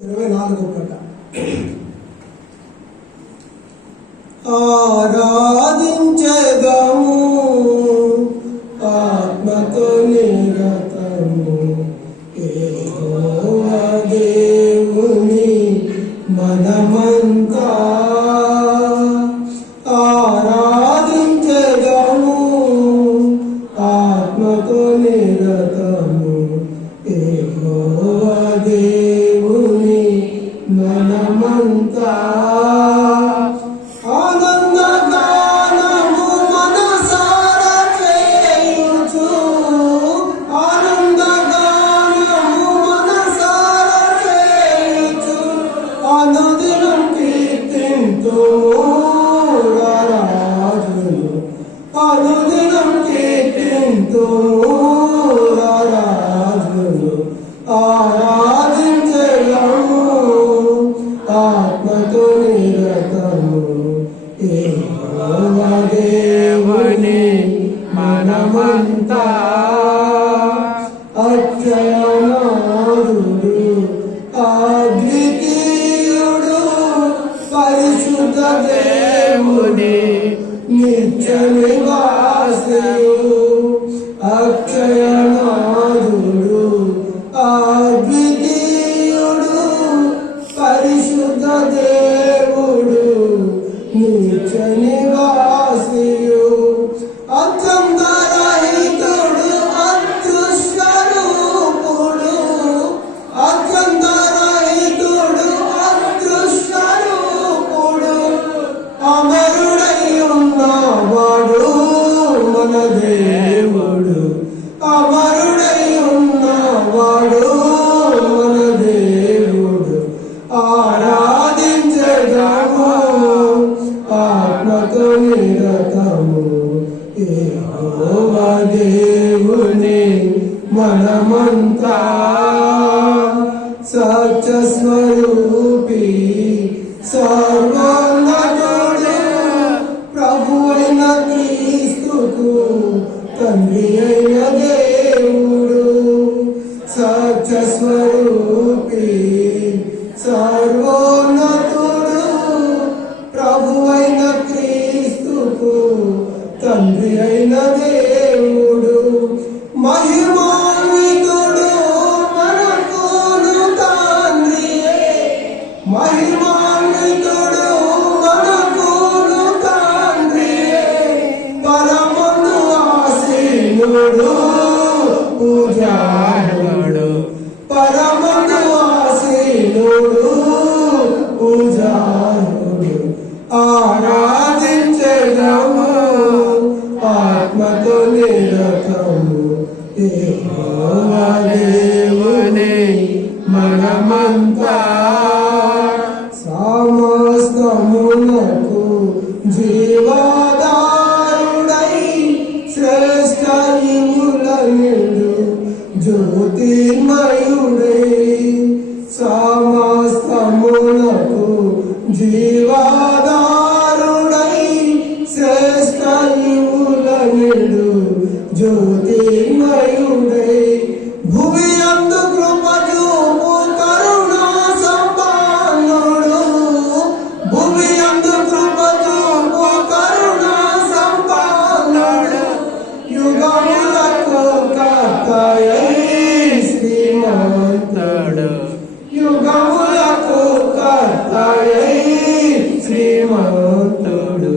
24 పట ఆరాధించెదము ఆత్మతో నిరతము యెహోవా దేవుని మనమంతా ఆరాధించెదము ఆత్మతో నిరతము యెహోవా దేవుని మనమంతా అనుదినం కీర్తింతుము ఆరాధించెదము ఆత్మతో నిరతము యెహోవా దేవుని మనమంతా అక్షయనాథుడు అద్వితీయుడు పరిశుద్ధ దేవుని నిత్య నివాసియు అక్షయనాథుడు అద్వితీయుడు పరిశుద్ధ దేవుడు నిత్య నివాసియు అత్యంతరహితుడు అదృశ్యరూపుడు అత్యంతరహితుడు అదృశ్యరూపుడు అమరుడై ఉన్నవాడు మన దేవుడు అమరుడై ఉన్నవాడు మన దేవుడు ఆరాధించెదము ఆత్మతో నిరతము యెహోవా దేవుని మనమంతా సత్య స్వరూపి సర్వోన్నతుడు ప్రభువైన క్రీస్తుకు తండ్రి అయిన దేవుడు సత్య స్వరూపి సర్వోన్నతుడు ప్రభువైన క్రీస్తుకు తండ్రి అయిన దేవుడు మహిమాన్వితుడు మనకును తండ్రియే మహిమాన్వితుడు మనకును తండ్రియే పరమందు ఆసీనుడు పూజారుడు పరమందు ఆసీనుడు పూజారుడు ఆరాధించెదము ఆత్మతో నిరతము యెహోవా దేవుని మనమంతా సమస్తమునకు జీవాధారుడై శ్రేష్ఠ ఇవులనిడు జ్యోతిర్మయుడై సమస్తమునకు జీవాధారుడై శ్రేష్ఠ ఇవులనిడు జ్యోతిర్మయుడై భూమి అందు కృపజూపు కరుణా సంపన్నుడు భూమి అందు కృపజూపు కరుణా సంపన్నుడు యుగములకు కర్తయై శ్రీమంతుడు యుగములకు కర్తయై శ్రీమంతుడు